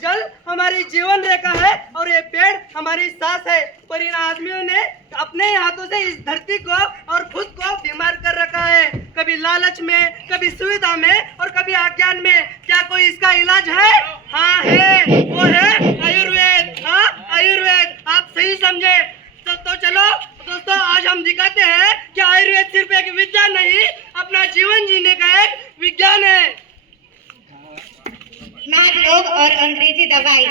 जल हमारी जीवन रेखा है और ये पेड़ हमारी सांस है। पर इन आदमियों ने अपने हाथों से इस धरती को और खुद को बीमार कर रखा है, कभी लालच में, कभी सुविधा में और कभी अज्ञान में। क्या कोई इसका इलाज है? हाँ है, वो है आयुर्वेद। हाँ आयुर्वेद, आप सही समझे। तो चलो दोस्तों, आज हम दिखाते हैं कि आयुर्वेद सिर्फ एक विद्या नहीं, अपना जीवन जीने का एक विज्ञान है। नाक रोग और अंग्रेजी दवाई।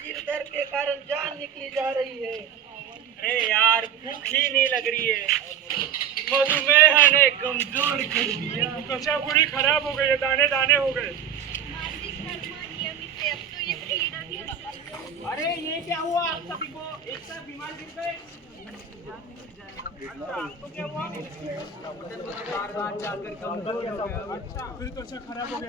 सिर दर्द के कारण जान निकली जा रही है। अरे यार, भूख ही नहीं लग रही है। मधुमेह ने कमजोर कर दिया, त्वचा पूरी खराब हो गई है, दाने दाने हो गए। अरे ये क्या हुआ आप सभी को? एक साथ बीमार गिर गए। आपको क्या हुआ? अच्छा, फिर त्वचा खराब हो गई।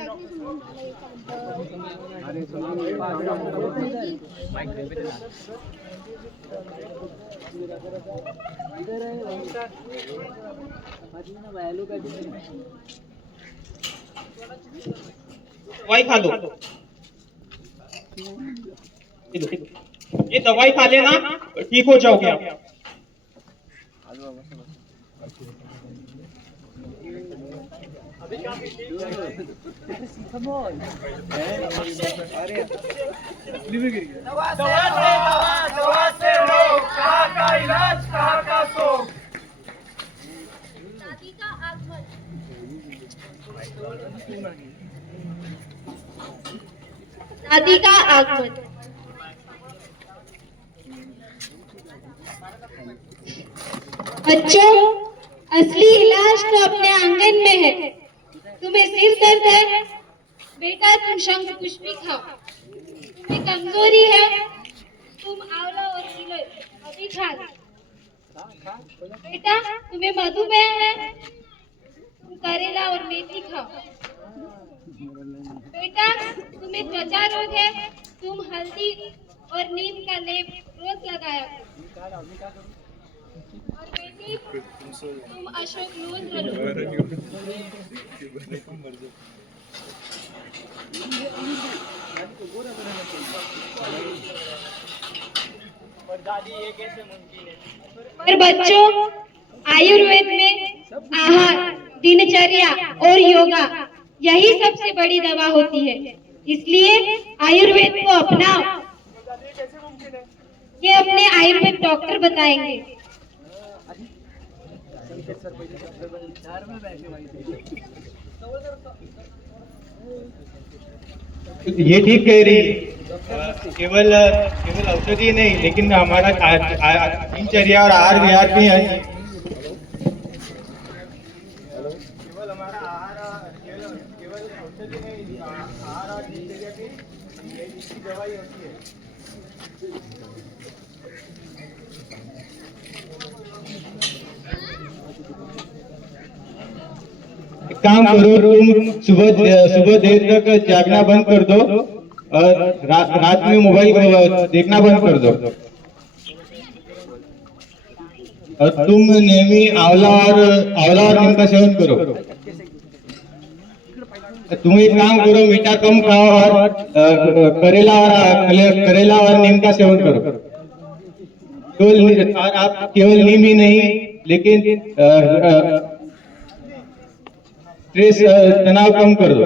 दवाई खा लो। ये दवाई खा लेना, ठीक हो जाओगे आप। दवा से रोग, कहाँ का इलाज, कहाँ का शोक। शादी का आगमन। बच्चों, असली इलाज तो अपने आंगन में है। तुम्हें सिर दर्द है, बेटा तुम शंख पुष्पी खाओ। तुम्हें कमजोरी है, तुम आंवला और गिलोय अभी खा लो। बेटा तुम्हें मधुमेह है, तुम करेला और मेथी खाओ। बेटा तुम्हें त्वचा रोग है, तुम हल्दी और नीम का लेप रोज लगाया करो। और बेटी तुम अशोक लून लो। दादी ये कैसे मुमकिन है? पर बच्चों, आयुर्वेद में आहार, दिनचर्या और योगा यही सबसे बड़ी दवा होती है। इसलिए आयुर्वेद को अपनाओ। ये अपने आयुर्वेद डॉक्टर बताएंगे। ये ठीक कह रही है। केवल औषधि नहीं, लेकिन हमारा दिनचर्या और आहार विहार भी है। केवल हमारा आहार, केवल औषधि नहीं, आहार और दिनचर्या भी इसकी दवाई होती है। एक काम करो, तुम सुबह देर तक जागना बंद कर दो और रात में मोबाइल देखना बंद कर दो। और तुम नियमित आंवला और नीम का सेवन करो। तुम एक काम करो, मीठा कम खाओ और करेला और नीम का सेवन करो। आप केवल नीम ही नहीं, लेकिन स्ट्रेस, तनाव कम कर दो।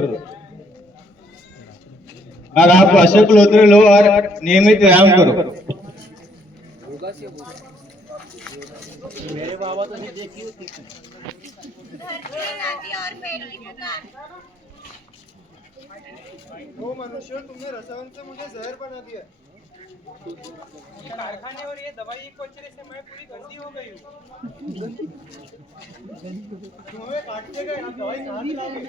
और आप अशोक लोत्र लो और नियमित व्यायाम करो। मेरे बाबा तो नहीं देखी होती। ओ मनुष्य, तुमने रसायन से मुझे जहर बना दिया। कारखाने और ये दवाई को कचरे से मैं पूरी गंदी हो गई हूँ। तुम हमें काटते गए, आप दवाई कहाँ से लाओगे?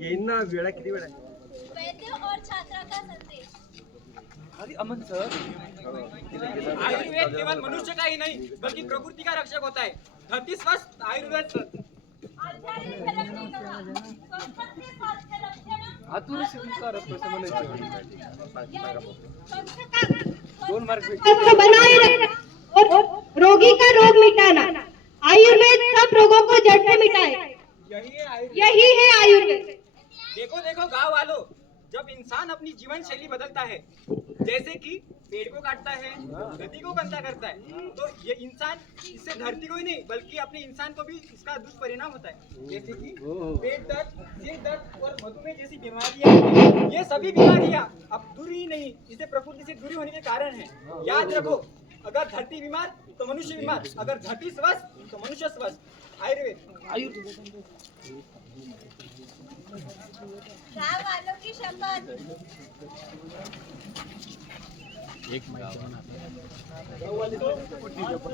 ये इतना वेड़ा किती वेळा वैद्य और छात्रा का संदेश। अरे अमन सर, आयुर्वेद केवल मनुष्य का ही नहीं बल्कि प्रकृति का रक्षक होता है। धरती स्वस्थ, आयुर्वेद स्वस्थ। बनाए रखना और रोगी का रोग मिटाना। आयुर्वेद सब रोगों मिटाए। यही यही है आयुर्वेद। देखो देखो गांव वालों, जब इंसान अपनी जीवन शैली बदलता है, जैसे कि पेड़ को काटता है, नदी को गंदा करता है, तो ये इंसान इससे धरती को ही नहीं बल्कि अपने इंसान को भी इसका दुष्परिणाम होता है। जैसे कि पेट दर्द, सिर दर्द और मधुमेह जैसी बीमारियां, ये सभी बीमारियां अब दूर ही नहीं, इसे प्रकृति से दूरी होने के कारण है। याद रखो, अगर धरती बीमार तो मनुष्य बीमार, अगर धरती स्वस्थ तो मनुष्य स्वस्थ। आयुर्वेद। गाँव वालों की शपथ।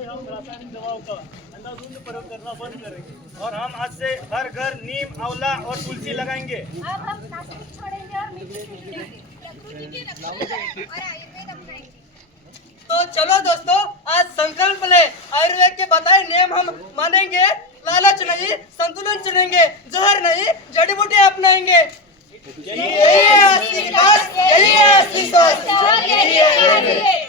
हम रासायनिक दवाओं का अंधाधुंध प्रयोग करना बंद करेंगे और हम आज से हर घर नीम, आंवला और तुलसी लगाएंगे। अब हम प्लास्टिक छोड़ेंगे और मिट्टी से जुड़ेंगे। प्रकृति के रक्षण करेंगे और आयुर्वेद अपनाएंगे। तो चलो दोस्तों, आज संकल्प ले, आयुर्वेद के बताए नियम हम मानेंगे, लालच नहीं, संतुलन चुनेंगे, जहर नहीं, जड़ी बूटी अपनाएंगे। यही है असली विकास, यही है असली स्वास्थ्य, यही है आयुर्वेद।